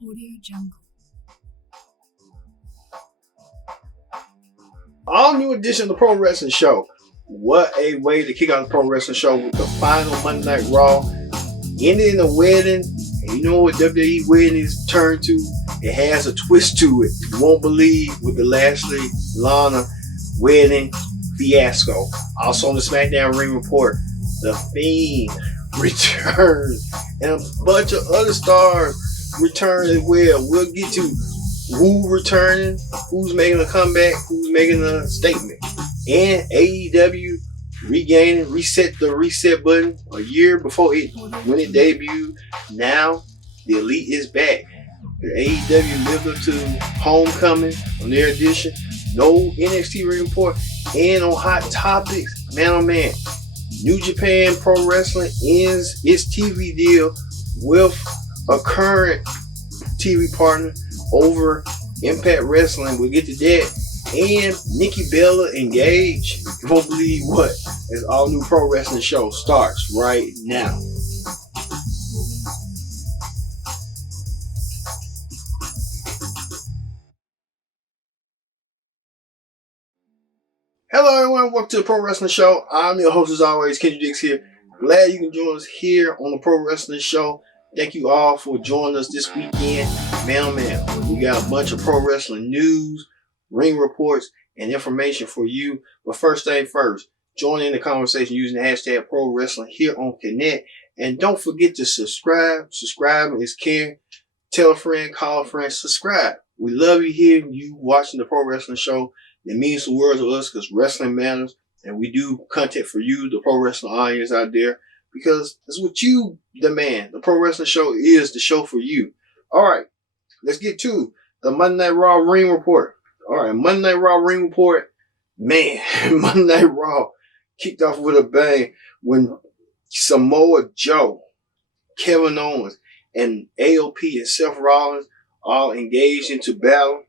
Audio Jungle. All new edition of the Pro Wrestling Show. What a way to kick off the Pro Wrestling Show with the final Monday Night Raw. Ending in a wedding. And you know what WWE wedding is turned to? It has a twist to it. You won't believe with the Lashley LANA wedding fiasco. Also on the SmackDown Ring Report, The Fiend returns. And a bunch of other stars return as well. We'll get to who returning, who's making a comeback, who's making a statement. And AEW regaining, reset the reset button a year before when it debuted. Now the Elite is back. The AEW lived up to Homecoming on their edition. No NXT Ring Report. And on Hot Topics, man oh man, New Japan Pro Wrestling ends its TV deal with a current TV partner over Impact Wrestling. We'll get to that. And Nikki Bella engaged. You won't believe what. This all new Pro Wrestling Show starts right now. Hello everyone, welcome to the Pro Wrestling Show. I'm your host as always, Kendrick Dix here. Glad you can join us here on the Pro Wrestling Show. Thank you all for joining us this weekend. Man oh man, we got a bunch of pro wrestling news, ring reports, and information for you. But first thing first, join in the conversation using the hashtag Pro Wrestling here on Connect. And don't forget to subscribe. Subscribing is caring. Tell a friend, call a friend, subscribe. We love you hearing you watching the Pro Wrestling Show. It means the world to us because wrestling matters. And we do content for you, the pro wrestling audience out there, because it's what you demand. The Pro Wrestling Show is the show for you. All right, let's get to the Monday Night Raw Ring Report. All right, Monday Night Raw Ring Report. Man, Monday Night Raw kicked off with a bang when Samoa Joe, Kevin Owens, and AOP and Seth Rollins all engaged into battle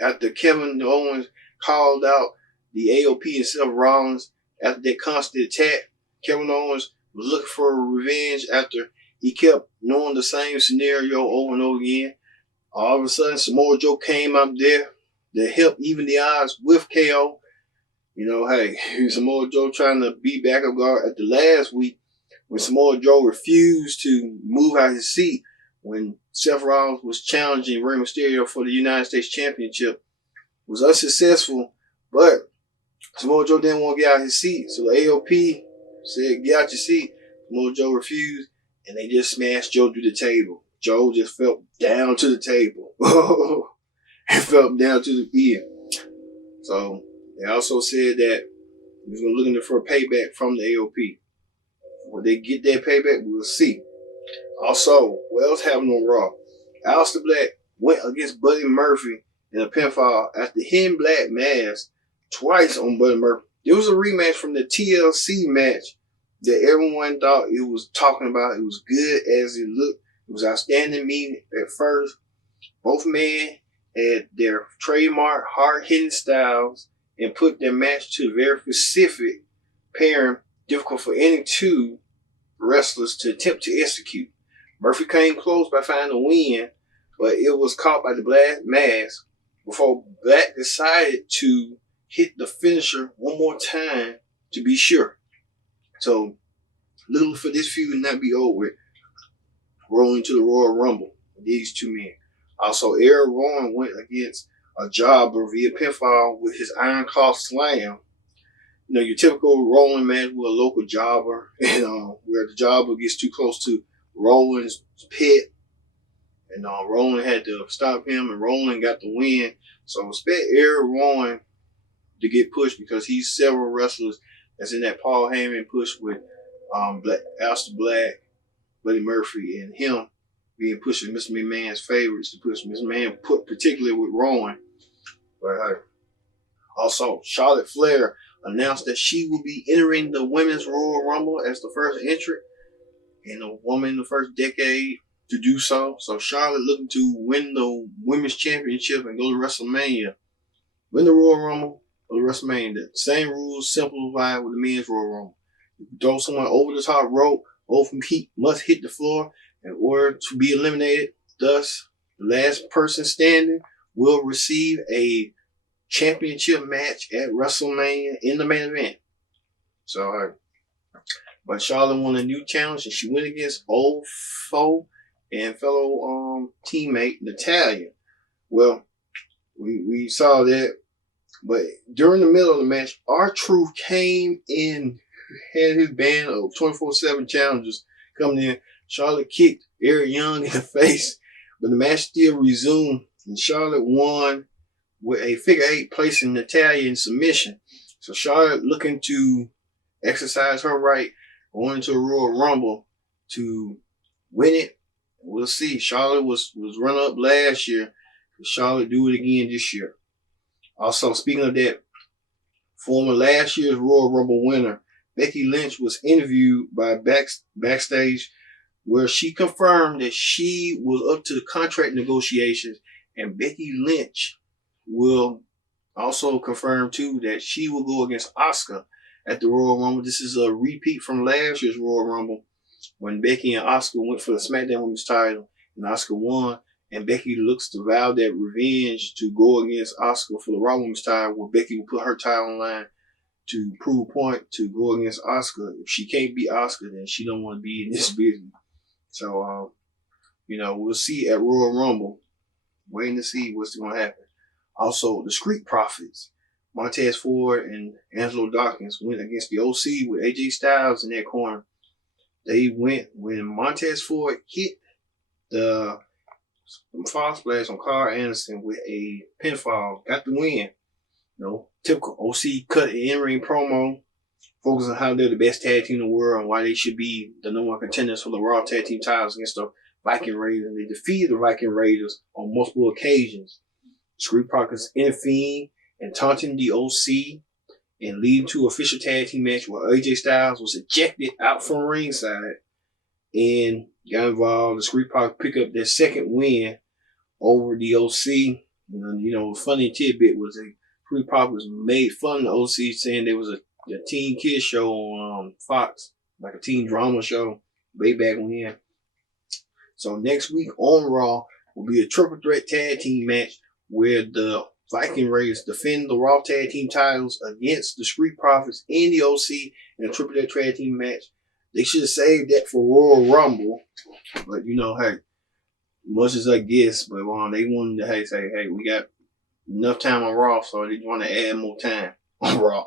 after Kevin Owens called out the AOP and Seth Rollins after that constant attack. Kevin Owens was looking for revenge after he kept knowing the same scenario over and over again. All of a sudden, Samoa Joe came up there to help even the odds with KO. You know, hey, Samoa Joe trying to be backup guard at the last week when Samoa Joe refused to move out his seat when Seth Rollins was challenging Rey Mysterio for the United States Championship. Was unsuccessful, but Samoa Joe didn't want to get out of his seat. So the AOP said, get out your seat. Samoa Joe refused, and they just smashed Joe through the table. Joe just fell down to the table. He fell down to the end. So they also said that he was looking for a payback from the AOP. When they get that payback, we'll see. Also, what else happened on Raw? Aleister Black went against Buddy Murphy in a pinfall after hitting Black Mass twice on Buddy Murphy. It was a rematch from the TLC match that everyone thought it was talking about. It was good as it looked. It was outstanding meeting at first. Both men had their trademark hard-hitting styles and put their match to a very specific pairing, difficult for any two wrestlers to attempt to execute. Murphy came close by finding a win, but it was caught by the Black Mass before Black decided to hit the finisher one more time to be sure. So, little for this feud not be over with, rolling to the Royal Rumble with these two men. Also, Eric Rowan went against a jobber via pinfall with his Iron Claw Slam. You know, your typical rolling match with a local jobber, where the jobber gets too close to Roland's pit, and Roland had to stop him, and Roland got the win. So expect Eric Rowan to get pushed because he's several wrestlers that's in that Paul Heyman push with Aleister Black, Buddy Murphy, and him being pushed with Mr. McMahon's favorites to push Mr. McMahon, particularly with Rowan. But also, Charlotte Flair announced that she will be entering the Women's Royal Rumble as the first entrant and a woman in the first decade to do so. So Charlotte looking to win the Women's Championship and go to WrestleMania. Win the Royal Rumble, go to WrestleMania. The same rules simplified with the Men's Royal Rumble. You throw someone over the top rope, both must hit the floor in order to be eliminated. Thus, The last person standing will receive a championship match at WrestleMania in the main event. So, but Charlotte won a new challenge, and she went against old foe and fellow teammate NATTIE. Well, we saw that, but during the middle of the match, R-Truth came in, had his band of 24/7 challengers coming in. Charlotte kicked Eric Young in the face, but the match still resumed, and Charlotte won with a figure 8, placing NATTIE in submission. So Charlotte looking to exercise her right going into a Royal Rumble to win it. We'll see. Charlotte was run up last year. Charlotte do it again this year. Also, speaking of that, former last year's Royal Rumble winner, Becky Lynch, was interviewed by backstage, where she confirmed that she was up to the contract negotiations, and Becky Lynch will also confirm too that she will go against Asuka at the Royal Rumble. This is a repeat from last year's Royal Rumble when Becky and Asuka went for the SmackDown Women's title and Asuka won, and Becky looks to vow that revenge to go against Asuka for the Raw Women's title, where Becky will put her title on line to prove a point to go against Asuka. If she can't beat Asuka, then she don't want to be in this business. So, we'll see at Royal Rumble. Waiting to see what's going to happen. Also, the Street Profits, Montez Ford and Angelo Dawkins, went against the OC with AJ Styles in that corner. They went when Montez Ford hit the false splash on Carl Anderson with a pinfall, got the win. Typical OC cut an in-ring promo, focusing on how they're the best tag team in the world and why they should be the #1 contenders for the Raw Tag Team titles against the Viking Raiders. And they defeated the Viking Raiders on multiple occasions. Street Profits intervened and taunting the OC and leading to an official tag team match where AJ Styles was ejected out from ringside and got involved. The Street Profits pick up their second win over the OC. A funny tidbit was the Street Profits made fun of the OC, saying there was a teen kid show on Fox, like a teen drama show way back when. So next week on Raw will be a triple threat tag team match where the Viking Raiders defend the Raw Tag Team titles against the Street Profits and the OC in a triple threat tag team match. They should have saved that for Royal Rumble, but hey, much as I guess, but they wanted to say, hey, we got enough time on Raw, so they want to add more time on Raw,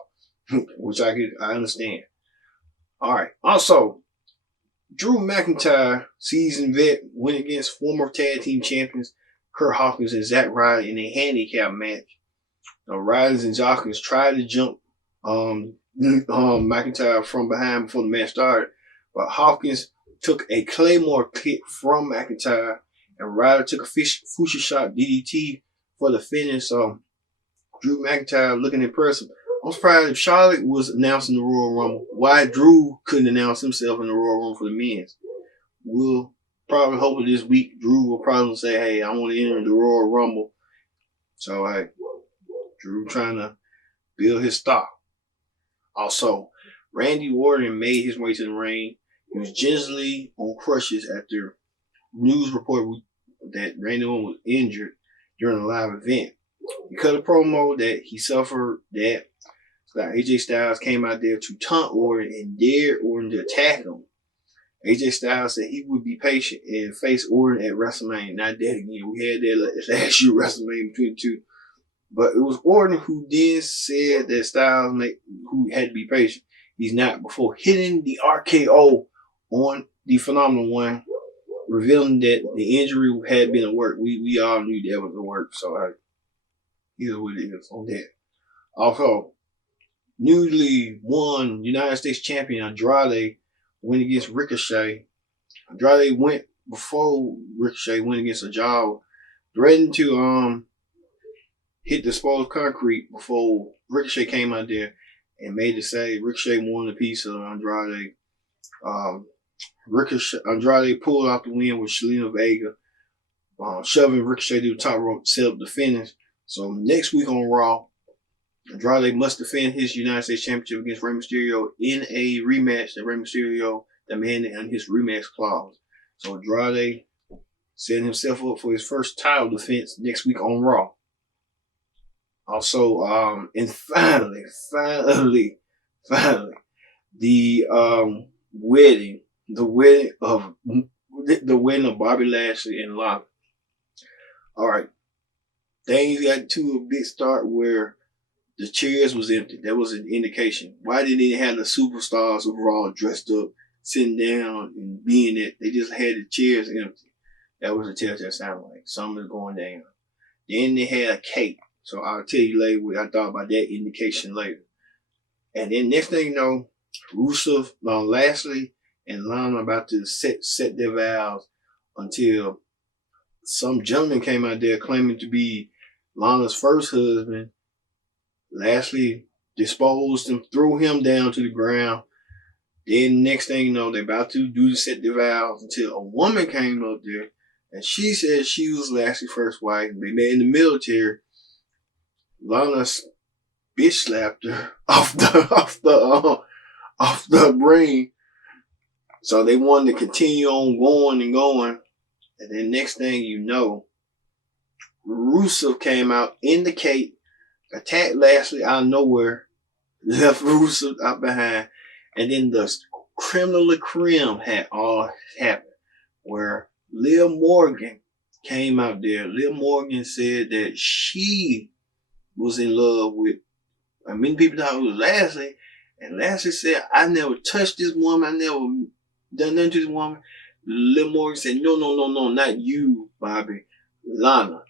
which I understand. All right. Also, Drew McIntyre, seasoned vet, went against former tag team champions Kurt Hawkins and Zack Ryder in a handicap match. Ryder and Hawkins tried to jump McIntyre from behind before the match started, but Hawkins took a Claymore kick from McIntyre, and Ryder took a Fuchsia shot DDT for the finish. So Drew McIntyre looking impressive. I'm surprised if Charlotte was announcing the Royal Rumble, why Drew couldn't announce himself in the Royal Rumble for the men's. We'll probably hope this week Drew will probably say, hey, I want to enter the Royal Rumble. So, Drew trying to build his stock. Also, Randy Orton made his way to the ring. He was gingerly on crutches after news report that Randy Orton was injured during a live event. He cut a promo that he suffered that AJ Styles came out there to taunt Orton and dared Orton to attack him. AJ Styles said he would be patient and face Orton at WrestleMania. Not that again. We had that last year WrestleMania between the two. But it was Orton who then said that Styles who had to be patient. He's not, before hitting the RKO on the Phenomenal One, revealing that the injury had been a work. We all knew that was a work. So here's what it is on that. Also, newly won United States champion Andrade went against Ricochet. Andrade went before Ricochet went against a job, threatened to hit the exposed concrete before Ricochet came out there and made it say Ricochet won a piece of Andrade. Andrade pulled out the win with Zelina Vega, shoving Ricochet to the top rope to set up the finish. So next week on Raw, Andrade must defend his United States Championship against Rey Mysterio in a rematch that Rey Mysterio demanded on his rematch clause. So Andrade setting himself up for his first title defense next week on Raw. Also, and finally, the wedding of Bobby Lashley and Lana. All right, things got to a big start where the chairs was empty. That was an indication. Why didn't they have the superstars of Raw dressed up, sitting down and being it? They just had the chairs empty. That was a telltale sign like something is going down. Then they had a cake. So I'll tell you later what I thought about that indication later. And then next thing you know, Rusev, Lashley, and Lana about to set their vows until some gentleman came out there claiming to be Lana's first husband. Lashley disposed him, threw him down to the ground. Then next thing you know, they're about to set their vows until a woman came up there and she said she was Lashley's first wife. They met in the military. Lana bitch slapped her off the ring. So they wanted to continue on going. And then next thing you know, Rusev came out in the cape, attacked Lashley out of nowhere, left Rusev out behind. And then the creme de la creme had all happened, where Liv Morgan came out there. Liv Morgan said that she was in love with, many people thought it was Lashley, and Lashley said, I never touched this woman, I never done nothing to this woman. Liv Morgan said, no, not you, Bobby, Lana.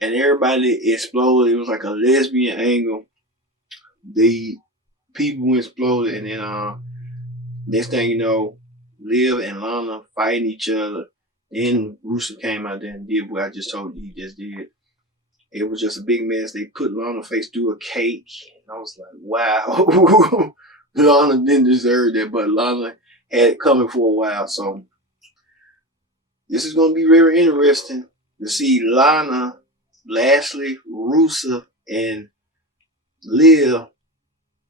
And everybody exploded. It was like a lesbian angle. The people exploded, and then next thing you know, Liv and Lana fighting each other. Then Rusev came out there and did what I just told you he just did. It was just a big mess. They put Lana's face through a cake. And I was like, wow. Lana didn't deserve that, but Lana had it coming for a while. So this is going to be very interesting to see Lana, Lashley, Rusev, and Liv.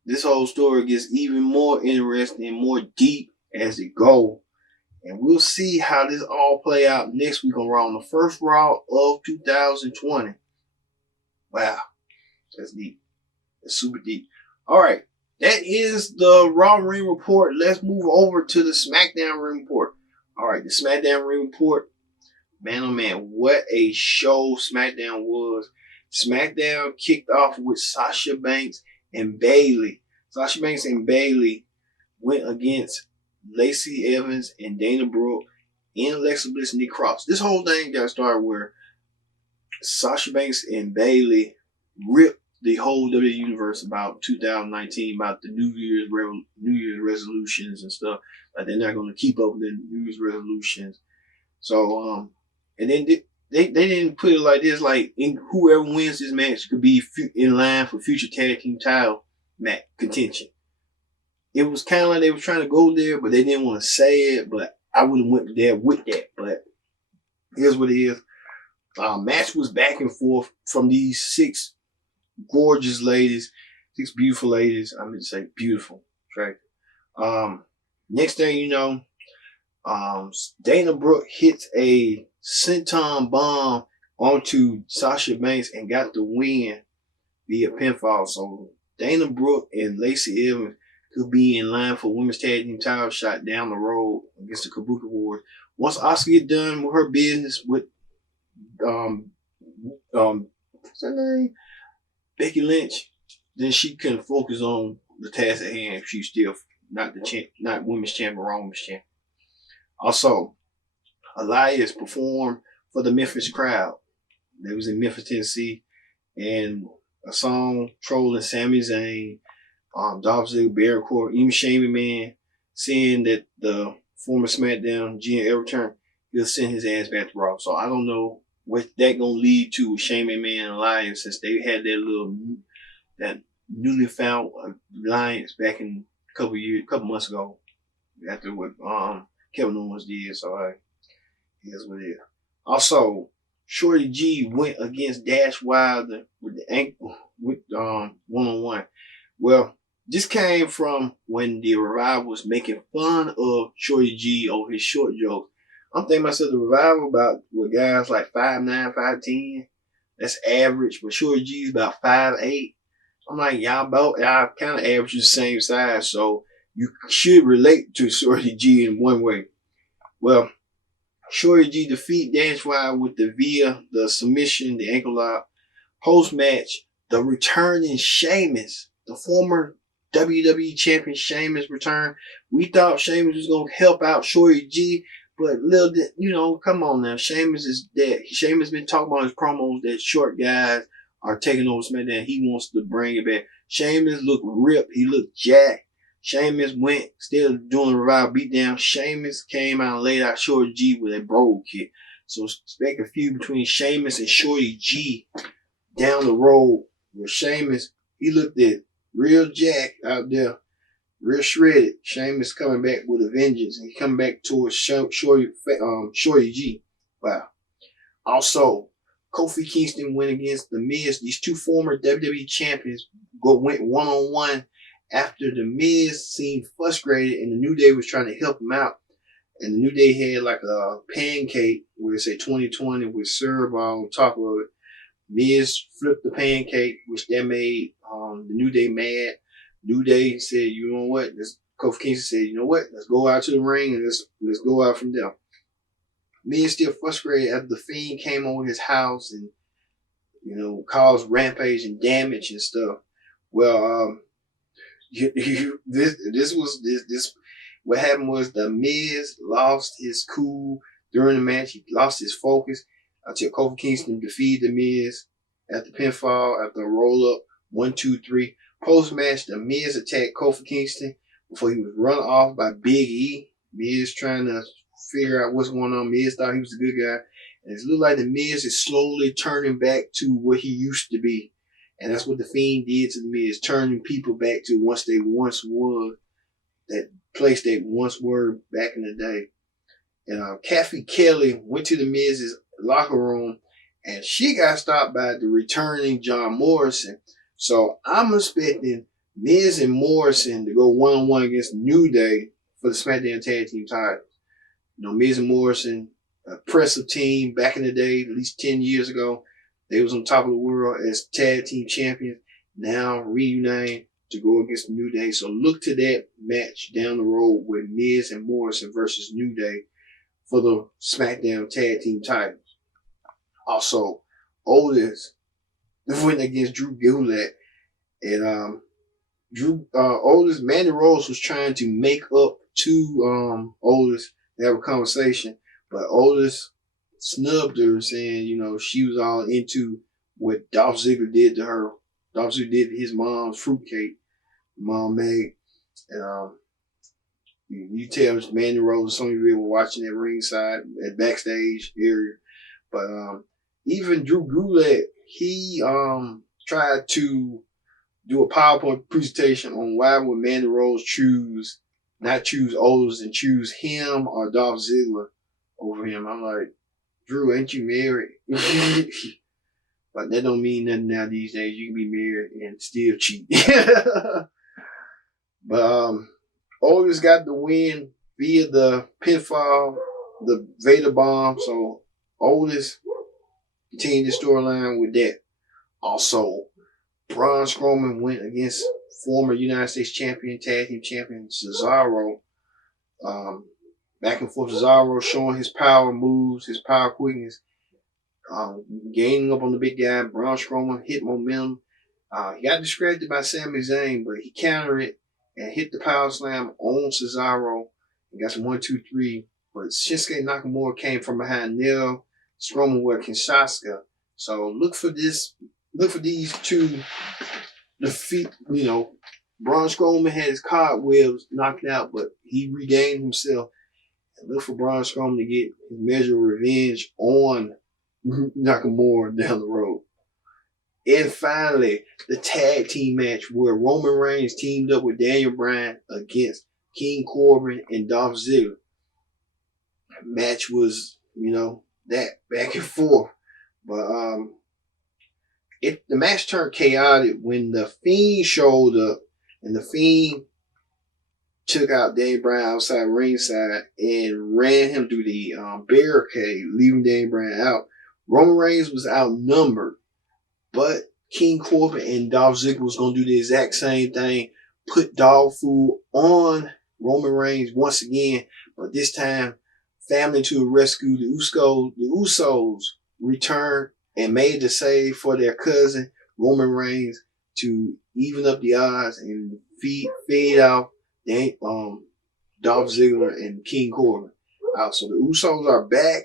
This whole story gets even more interesting and more deep as it goes. And we'll see how this all play out next week on Raw, on the first Raw of 2020. Wow, that's deep. That's super deep. All right, that is the Raw Ring Report. Let's move over to the SmackDown Ring Report. All right, the SmackDown Ring Report. Man, oh man, what a show SmackDown was. SmackDown kicked off with Sasha Banks and Bayley. Sasha Banks and Bayley went against Lacey Evans and Dana Brooke and Alexa Bliss and Nick Cross. This whole thing got started where Sasha Banks and Bayley ripped the whole WWE universe about 2019, about the New Year's resolutions and stuff. Like they're not going to keep up with the New Year's resolutions. So, and then they didn't put it like this, like whoever wins this match could be in line for future tag team title match contention. It was kind of like they were trying to go there, but they didn't want to say it. But I would have went there with that. But here's what it is. Match was back and forth from these 6 gorgeous ladies, 6 beautiful ladies. I mean to say beautiful, right? Next thing you know, Dana Brooke hits a senton bomb onto Sasha Banks and got the win via pinfall. So Dana Brooke and Lacey Evans could be in line for women's tag team title shot down the road against the Kabuki Warriors. Once Asuka get done with her business with what's her name? Becky Lynch, then she couldn't focus on the task at hand. She's still not women's champion, Raw women's champion. Also, Elias performed for the Memphis crowd. They was in Memphis, Tennessee, and a song trolling Sami Zayn, Dolph Ziggler, Baron Corbin, even Shane McMahon, saying that the former SmackDown GM ever returned, he'll send his ass back to Raw. So I don't know what that gonna lead to with Shane McMahon and Elias, since they had that newly found alliance back in a couple months ago after what Kevin Owens did. So here's what it is. Also, Shorty G went against Dash Wilder with the ankle with one-on-one. Well, this came from when the Revival was making fun of Shorty G over his short jokes. I'm thinking myself the Revival about with guys like 5'9", 5'10". That's average, but Shorty G is about 5'8". I'm like, y'all kind of average the same size, so you should relate to Shorty G in one way. Well, Shorty G defeat Dash Wild with the the submission, the ankle lock. Post match, the returning Sheamus, the former WWE champion Sheamus return. We thought Sheamus was gonna help out Shorty G, but little, come on now. Sheamus is dead. Sheamus been talking about his promos that short guys are taking over SmackDown. He wants to bring it back. Sheamus looked ripped. He looked jacked. Sheamus went, still doing the Revival beatdown. Sheamus came out and laid out Shorty G with a bro kick. So expect a feud between Sheamus and Shorty G down the road with Sheamus. He looked at real jack out there, real shredded. Sheamus coming back with a vengeance, and he coming back towards Shorty G. Wow. Also, Kofi Kingston went against The Miz. These two former WWE champions went one-on-one after The Miz seemed frustrated and the New Day was trying to help him out. And the New Day had like a pancake where it said 2020 with syrup on top of it. Miz flipped the pancake, which that made the New Day mad. New Day said, you know what? Kofi Kingston said, you know what? Let's go out to the ring and let's go out from there. Miz still frustrated after the Fiend came over his house and, caused rampage and damage and stuff. Well, what happened was the Miz lost his cool during the match. He lost his focus until Kofi Kingston defeated The Miz at the pinfall after a roll-up, 1, 2, 3. Post-match, The Miz attacked Kofi Kingston before he was run off by Big E. Miz trying to figure out what's going on. Miz thought he was a good guy. And it looked like The Miz is slowly turning back to what he used to be. And that's what The Fiend did to The Miz, turning people back to once they once were, that place they once were back in the day. And Kathy Kelly went to The Miz's locker room, and she got stopped by the returning John Morrison. So I'm expecting Miz and Morrison to go one-on-one against New Day for the SmackDown Tag Team titles. Miz and Morrison, impressive team back in the day, at least 10 years ago. They was on top of the world as tag team champions. Now reuniting to go against the New Day. So look to that match down the road with Miz and Morrison versus New Day for the SmackDown Tag Team titles. Also, Otis went against Drew Gulak. And Otis, Mandy Rose was trying to make up to Otis to have a conversation. But Otis snubbed her, saying, she was all into what Dolph Ziggler did to her. Dolph Ziggler did his mom's fruitcake. Mom made. And you tell Mandy Rose, some of you were watching at ringside, at backstage area. But even Drew Gulak, he tried to do a PowerPoint presentation on why would Mandy Rose not choose Otis and choose him or Dolph Ziggler over him. I'm like, Drew, ain't you married? But that don't mean nothing now these days. You can be married and still cheat. But Otis got the win via the pinfall, the Vader bomb. So Otis continued the storyline with that. Also, Braun Strowman went against former United States champion, tag team champion Cesaro. Back and forth, Cesaro showing his power moves, his power quickness, gaining up on the big guy. Braun Strowman hit momentum. He got distracted by Sami Zayn, but he countered it and hit the power slam on Cesaro. He got some 1, 2, 3. But Shinsuke Nakamura came from behind Neil Strowman with Kinshasa. So look for these two defeat. Braun Strowman had his cobwebs knocked out, but he regained himself. And look for Braun Strowman to get his measure of revenge on Nakamura down the road. And finally, the tag team match where Roman Reigns teamed up with Daniel Bryan against King Corbin and Dolph Ziggler. The match was, that back and forth. But the match turned chaotic when the Fiend showed up, and the Fiend took out Daniel Bryan outside ringside and ran him through the barricade, leaving Daniel Bryan out. Roman Reigns was outnumbered, but King Corbin and Dolph Ziggler was going to do the exact same thing, put dog food on Roman Reigns once again, but this time, family to the rescue. The Usos returned and made the save for their cousin Roman Reigns to even up the odds and fade out Dolph Ziggler and King Corbin out. So the Usos are back.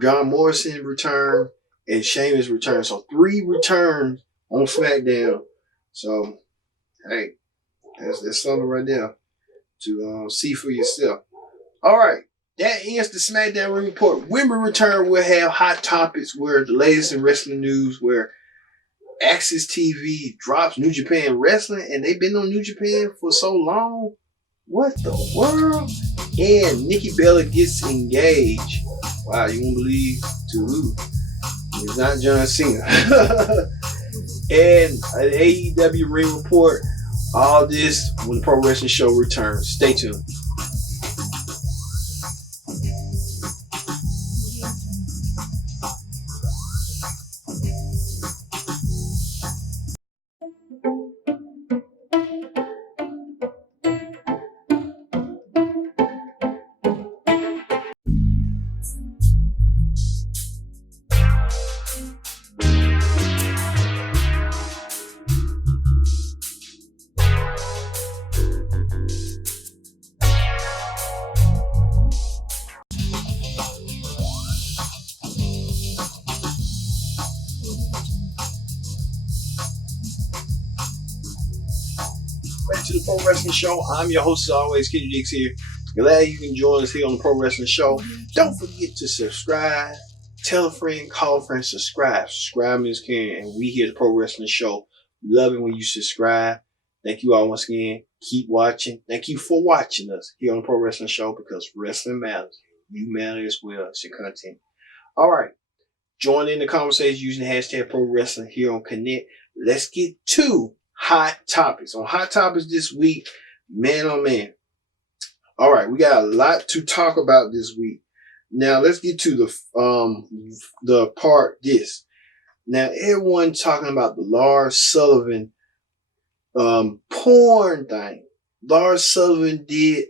John Morrison returned and Sheamus returned. So 3 returns on SmackDown. So hey, that's something right there to see for yourself. All right. That ends the SmackDown Ring Report. When we return, we'll have hot topics where the latest in wrestling news, where Access TV drops New Japan Wrestling, and they've been on New Japan for so long. What the world? And Nikki Bella gets engaged. Wow, you won't believe to who? It's not John Cena. And an AEW Ring Report. All this when the Pro Wrestling Show returns. Stay tuned. To the Pro Wrestling Show. I'm your host as always, Kenny Dix here. Glad you can join us here on the Pro Wrestling Show. Don't forget to subscribe. Tell a friend, call a friend, subscribe. Subscribe is caring, and we here at the Pro Wrestling Show. Love it when you subscribe. Thank you all once again. Keep watching. Thank you for watching us here on the Pro Wrestling Show, because wrestling matters. You matter as well. It's your content. All right. Join in the conversation using the hashtag Pro Wrestling here on Connect. Let's get to hot topics. On hot topics this week, man oh man. All right, we got a lot to talk about this week. Now let's get to the part this. Now everyone talking about the Lars Sullivan porn thing. Lars Sullivan did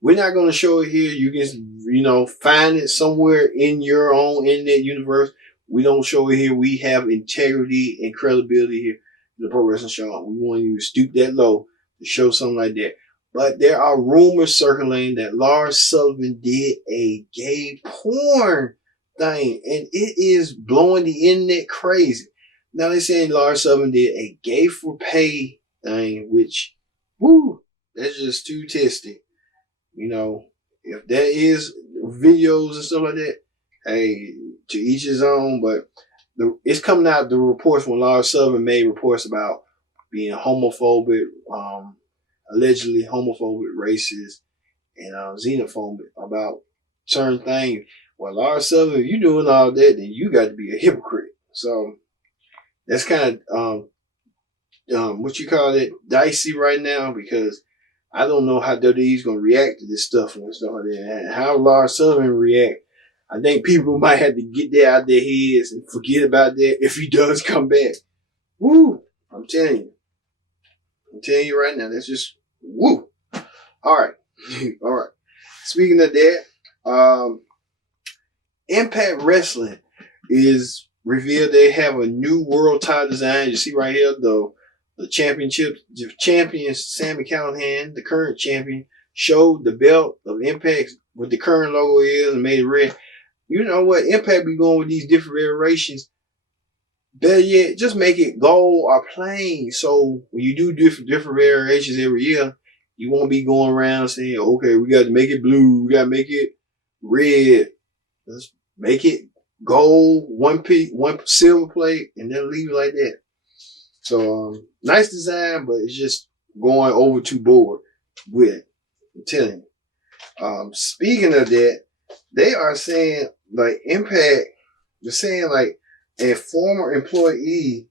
we're not going to show it here. You can find it somewhere in your own internet universe. We don't show it here. We have integrity and credibility here. The Pro Wrestling Show. We want you to stoop that low to show something like that. But there are rumors circulating that Lars Sullivan did a gay porn thing, and it is blowing the internet crazy. Now they're saying Lars Sullivan did a gay for pay thing, which, woo, that's just too testy. If there is videos and stuff like that, hey, to each his own, but it's coming out, the reports when Lars Sullivan made reports about being homophobic, allegedly homophobic, racist, and xenophobic about certain things. Well, Lars Sullivan, if you're doing all that, then you got to be a hypocrite. So that's kind of what you call it, dicey right now, because I don't know how WWE's going to react to this stuff and stuff like that. And how Lars Sullivan react. I think people might have to get that out of their heads and forget about that if he does come back. Woo! I'm telling you right now. That's just woo. All right. All right. Speaking of that, Impact Wrestling is revealed they have a new world title design. You see right here, the champion Sami Callihan, the current champion, showed the belt of Impact what the current logo is and made it red. You know what? Impact be going with these different variations. Better yet, just make it gold or plain. So when you do different variations every year, you won't be going around saying, okay, we got to make it blue, we got to make it red. Let's make it gold, one silver plate, and then leave it like that. So nice design, but it's just going over too board with it. I'm telling you. Speaking of that, they are saying, like, Impact, they're saying, like, a former employee,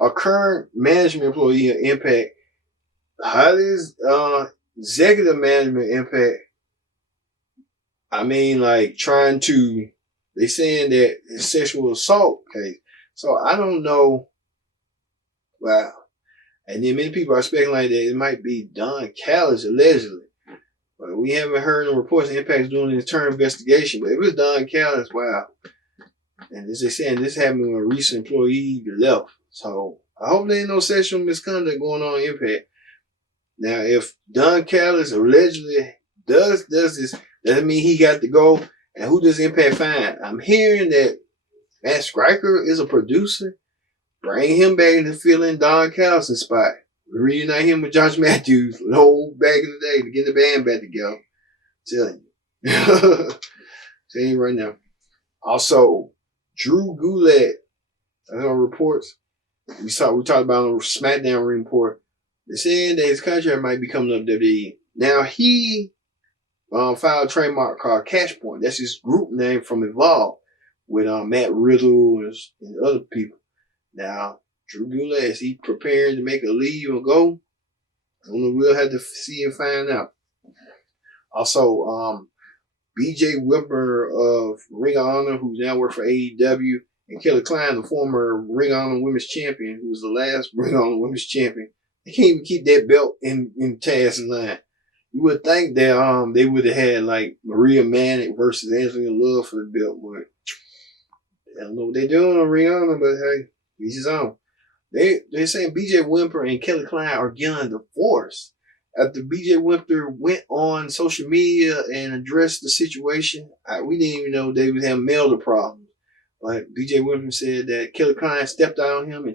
a current management employee of Impact, highly executive management Impact, I mean, like trying to, they saying that it's sexual assault case. So I don't know. Wow. And then many people are speculating that it might be Don Callis allegedly. But we haven't heard no reports of Impact's doing an internal investigation. But if it's Don Callis, wow. And as they saying, this happened when a recent employee left. So I hope there ain't no sexual misconduct going on in Impact. Now, if Don Callis allegedly does this, doesn't mean he got to go. And who does Impact find? I'm hearing that Matt Stryker is a producer. Bring him back to fill in Don Callis' spot. Reunite him with Josh Matthews, the whole back in the day, to get the band back together. I'm telling you. Telling you right now. Also, Drew Gulak, I know reports. We talked about on the SmackDown report. They're saying that his contract might be coming up WWE. Now, he filed a trademark called Cash Point. That's his group name from Evolve with Matt Riddle and other people. Now, Drew Gulak, is he preparing to make a leave or go? I don't know. We'll have to see and find out. Also, BJ Whipper of Ring of Honor, who's now working for AEW, and Kelly Klein, the former Ring of Honor Women's Champion, who was the last Ring of Honor Women's Champion. They can't even keep that belt in Taz's line. You would think that they would have had like Maria Manic versus Angelina Love for the belt, but I don't know what they're doing on Ring of Honor, but hey, each his own. They're saying BJ Whipper and Kelly Klein are getting a divorce. After BJ Whipper went on social media and addressed the situation, we didn't even know they would have marital problems. But BJ Whipper said that Kelly Klein stepped out on him and